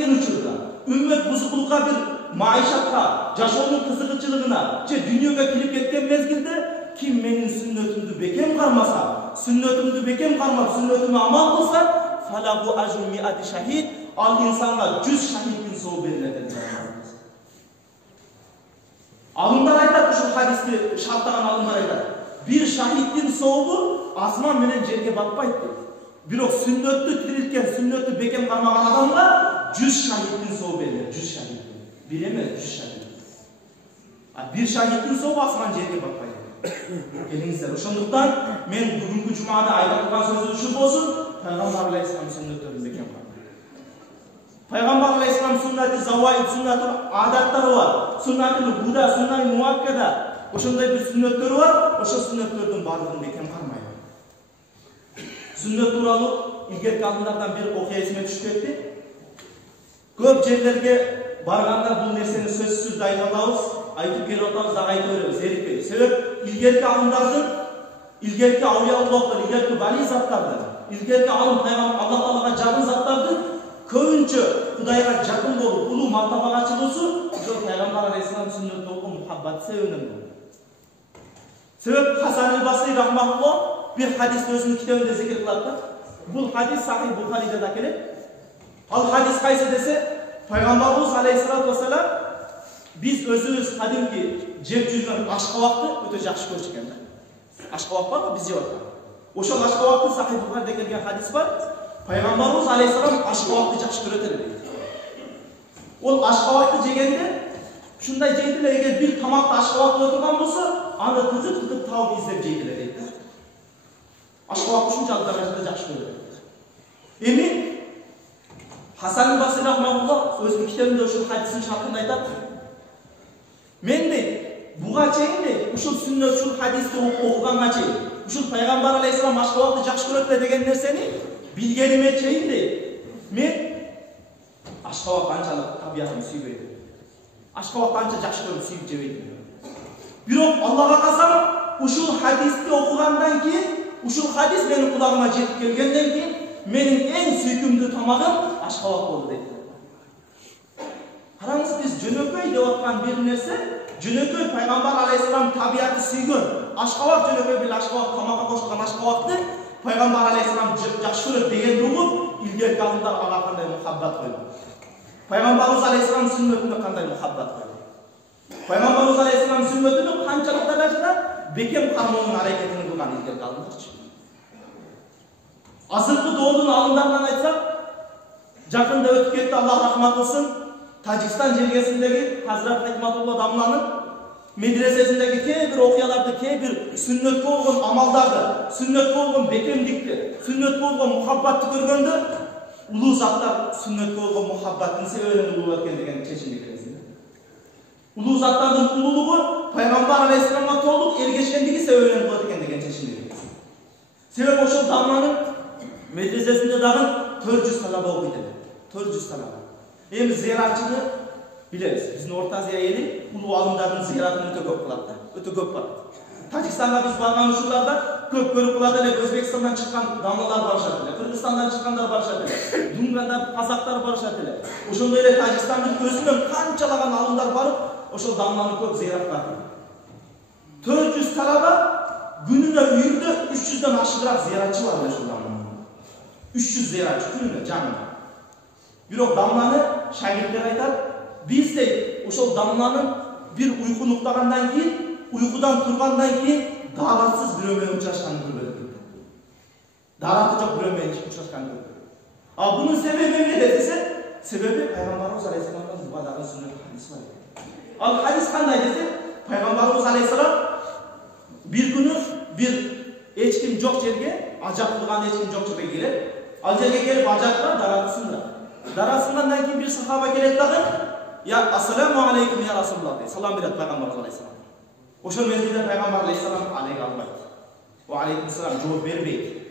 кеткен учурда үммөт бузукулукка бир маишатка, жашоонун кызыгычылыгына же дүйнөгө кирип кеткен мезгилде ким менин сүннөтүмдү бекем кармаса, сүннөтүмдү бекем кармап, сүннөтүмө амал кылса, фалаху ажру миати шахид, ал инсанга 100 шахиддин сообу берилет деп айтат. Алымдар айтат, ушул хадисти шарттаган алымдар айтат. Bir şahittin soğubu asman menen жерге батпайт дейт. Бирок сүннөттү тирилткен, сүннөттү бекем кармаган адамга 100 шахиттин сообу берилет, 100 шахит. Бир эмес, 100 шахит. Bir şahиттин сообу асман жерге батпайт. Келиңиздер, ошондуктан мен бүгүнкү жумада айтып турган сөзүм ушу болсун, пайгамбар алейхиссалам сүннөттөрүн бекем кармайт. Пайгамбар алейхиссалам сүннати заваид, сүннати адаттары бар. Сүннати буда, сүннати муаккада. Ошондой бир сүннөттөр бар, ошо сүннөттөрдүн баардыгын бекем кармайт. Сүннөт тууралуу илгерки алдындардан бир окуя эсиме түшүп кетти. Көп жерлерге барганда бул нерсени сөзсүз дайындалабыз, айтып берип атабыз, дагы айтып беребиз, зерикпейбиз. Себеп илгерки алдындардын, илгерки аулиялыктар, илгерки вали заттарды, илгерки алым пайгамбар Аллах Таалага жакын заттарды көбүнчө Кудайга жакын болуп, улуу мартабага чыгуусу ошол пайгамбар алейхиссалам сүннөтүнө болгон мухаббат себебинен болду. Sebep Hasan el-Basri rahmatullah bir hadis özünün kitabında zikir kılattı. Bu hadis Sahih Bukhari'de de gelir. Al hadis kaysı dese Peygamberimiz Aleyhisselatü Vesselam biz özümüz kadimki cep cüzden aşka vakti öte жақсы көрчүкен. Aşka vakti var mı? Biz yok. Oşo aşka vakti Sahih Bukhari'de gelgen hadis var. Peygamberimiz Aleyhisselam aşka vakti жақсы көрөтөр дейт. Ол aşka vakti жегенде şunday jeydiler, eğer bir tamakta aşka vakti oturgan bolsa аны кызып тауып издеп жейдилер дейт. Ашка вакыт ушунча даражада жакшы көрөт. Эми Хасан el-Basri рахматуллах өзүнүн китебинде ушул хадистин шартында айтат. Мен дейт, буга чейин дейт, ушул сүннөт, ушул хадисти окуганга чейин, ушул пайгамбар алейхиссалам ашка вакытты жакшы көрөт деген нерсени билгениме чейин дейт. Мен ашка вакыт анчалык табиятын сүйбөйм. Ашка вакыт анча жакшы көрүп сүйүп жебейм. Бирок Аллага касам, ушул хадисти окугандан кийин, ушул хадис менин кулагыма жетип келгенден кийин, менин эң сүйкүмдүү тамагым ашка вакыт болду дейт. Караңыз, биз жөнөкөй деп аткан бир нерсе, жөнөкөй пайгамбар алейхиссалам табияты сүйгөн, ашка вакыт жөнөкөй бир ашка вакыт тамакка кошулган ашка вакытты пайгамбар алейхиссалам жакшы көрөт дегенди угуп, илгерки алдындар ага кандай мухаббат койгон. Пайгамбарыбыз алейхиссалам сүннөтүнө кандай мухаббат койгон. Пайгамбарыбыз алейхиссалам сүннөтүнү канчалык даражада бекем кармоонун аракетин кылган илгерки алдындарчы. Азыркы доодун алымдарынан айтсак, жакында өтүп кетти, Аллах рахмат кылсын, Тажикстан жергесиндеги Хазрат Хикматулла Дамланын медресесиндеги кээ бир окуяларды, кээ бир сүннөткө болгон амалдарды, сүннөткө болгон бекемдикти, сүннөткө болгон мухаббатты көргөндө, улуу заттар сүннөткө болгон мухаббаттын себебинен улуу экен деген чечимге келесиң. Улуу заттардын улуулугу пайгамбар алейхиссаламга толук эргешкендиги себебинен болот экен деген чечимге келесиң. Себеп ошол Дамланын медресесинде дагы 400 талаба окуйт эле. 400 талаба. Эми зыяратчыны билебиз. Биздин Орто Азия эли улуу алымдардын зыяратын өтө көп кылат да. Өтө көп барат. Тажикстанга биз барган учурларда көп көрүп калат эле. Өзбекстандан чыккан дамлалар барышат эле. Кыргызстандан чыккандар барышат эле. Дунгада казактар барышат эле. Ошондой эле Тажикстандын өзүнөн канчалаган алымдар барып, ошол дамланы көп зыярат кылат. 400 талаба күнүнө үйүндө 300дөн ашыгыраак зыяратчы бар ошол дамланы. 300 зыяратчы күнүнө жанында. Бирок дамланы шагирттер айтат, биз дейт ошол дамланын бир уйкуну уктагандан кийин, уйкудан тургандан кийин даратсыз бирөө менен учурашканын көрбөдүк. Дараты жок бирөө менен учурашканын көрбөдүк. А бунун себеби эмне десе, себеби пайгамбарыбыз алейхиссаламдын буга дагы сүннөт хадис бар. Ал хадис кандай десе, пайгамбарыбыз алейхиссалам бир күнү бир эч ким жок жерге, ажак кылган эч ким жок жерге келет. Ал жерге келип ажакка даратысында. Дарасындан кийин бир сахаба келет дагы, "Я ассаламу алейкум я Расулуллах" дейт. Салам берет пайгамбарыбыз алейхиссалам. Ошол мезгилде пайгамбар алейхиссалам алейк албайт. Ва алейкумассалам жооп бербейт.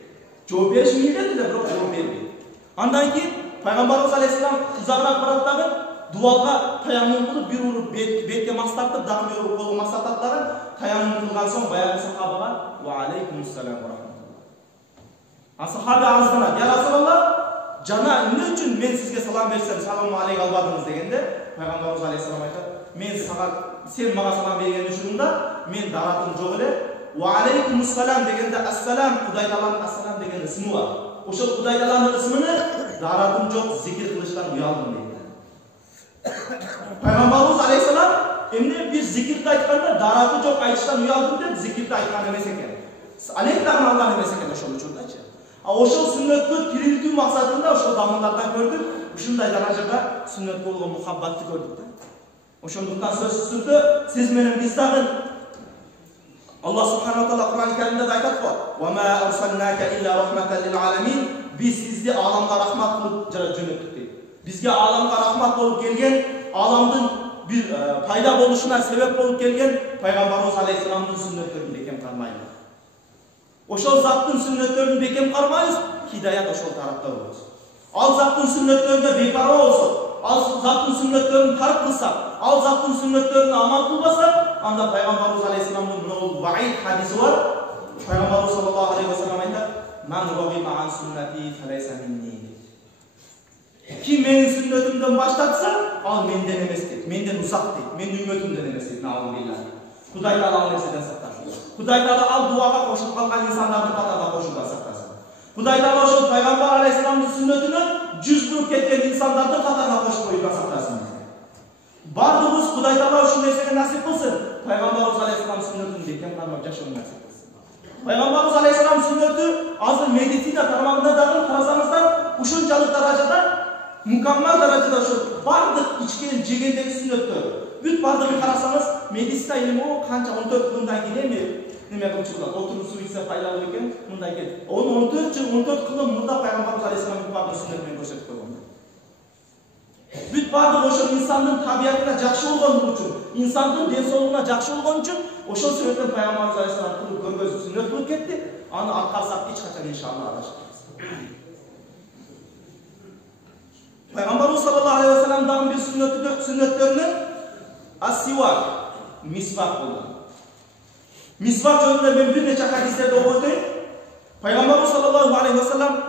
Жооп бериш милдет эле, бирок жооп бербейт. Андан кийин пайгамбарыбыз алейхиссалам узагыраак барат дагы, дуалга таяммум кылып, бир уруп бетке мас тартып, дагы бир уруп колго мас тартат дагы, таяммум кылган соң баягы сахабага "Ва алейкумассалам ва рахматуллах". А сахаба арызданат: "Я Расулуллах, жана эмне үчүн мен сизге салам берсем салам алейк албадыңыз дегенде пайгамбарыбыз алейхисалам айтат, мен сен мага салам берген учурунда мен даратым жок эле. Ва алейкумуссалам дегенде ассалам, Кудай Тааланын ассалам деген ысмы бар. Ошол Кудай Тааланын ысмыны даратым жок, зикир кылыштан уялдым дейт. Пайгамбарыбыз алейхисалам эмне бир зикирди айтканда дараты жок айтыштан уялдым деп зикирди айткан эмес экен. Алейх дагы алган эмес экен ошол учурдачы. Ошол сүннөткө тирилтүү максатында ошол дамылдардан көрдүк, ушундай даражада сүннөт болгон мухаббатты көрдүк да. Ошондуктан сөзсүз түрдө сиз менен биз дагы Allah subhanahu wa ta'ala Kur'an-ı Kerim'de de aytat var. وَمَا أَرْسَلْنَاكَ إِلَّا رَحْمَةً لِلْعَالَمِينَ Biz sizde alamga rahmat kılıp jönöttük deydi. Bizge alamga rahmat bolup gelgen, alamdın bir payda boluşuna sebep bolup gelgen Peygamberimiz Aleyhisselam'ın sünnetlerini bekem karmayız. Oşol zattın sünnetlerini bekem karmayız, hidayet oşol tarafta oluruz. Al zattın sünnetlerine beparva olsun, al zattın sünnetlerini tarif kılsak, al zattın sünnetlerini amal kılmasak, anda Peygamberimiz Aleyhisselam'ın vaid hadisi var. Peygamberimiz sallallahu aleyhi ve sellem aytar, "Men ragiba an sünneti feleyse minni." Kim menin sünnetimden başlatsa, al menden emes deydi, menden uzak deydi, men ümmetimden emes deydi. Nauzubillah. Kuday Taala neseden saklasın. Kuday Taala al duaga koşup kalgan insanların katarına koşup saklasın. Kuday Taala ошол Peygamber Aleyhisselam'ın sünnetini 100 bulup ketken insanların katarına koşup koyup saklasın. Bardığımız Kuday Taala şu nesine nasip kılsın. Peygamberimiz Aleyhisselam sünnetini bekem karmak yaşamını nasip kılsın. Peygamberimiz Aleyhisselam sünneti azı medisina tarmağında dahi karasanızdan uşunçalık derecede mükemmel derecede şu bardık içken jegendeki sünnetler. Büt bardığını karasanız medisina ilimi o kança 14 yılından gidemiyor. Nime kılıp çıkılan oturup su içse faydalı eken bundan gel. Onu 14 yılın burada Peygamberimiz Aleyhisselam'ın bardığı sünnetini gösterip koyuyor. Büt bardık oşol insanın tabiatına jakşı olğanlığı üçün, insanın densoğluğuna jakşı olğan üçün oşol sünnetini Peygamberimiz Aleyhisselam kılıp görgözü sünnet kılıp ketdi. Anı atkarsak hiç kaçan inşallah araştırırız. Peygamberimiz sallallahu aleyhi ve sellem'den bir sünnetlerini as-sivak, misvak oldu. Misvak yönünde ben bir neçe hadislerde okudum. Peygamberimiz sallallahu aleyhi ve sellem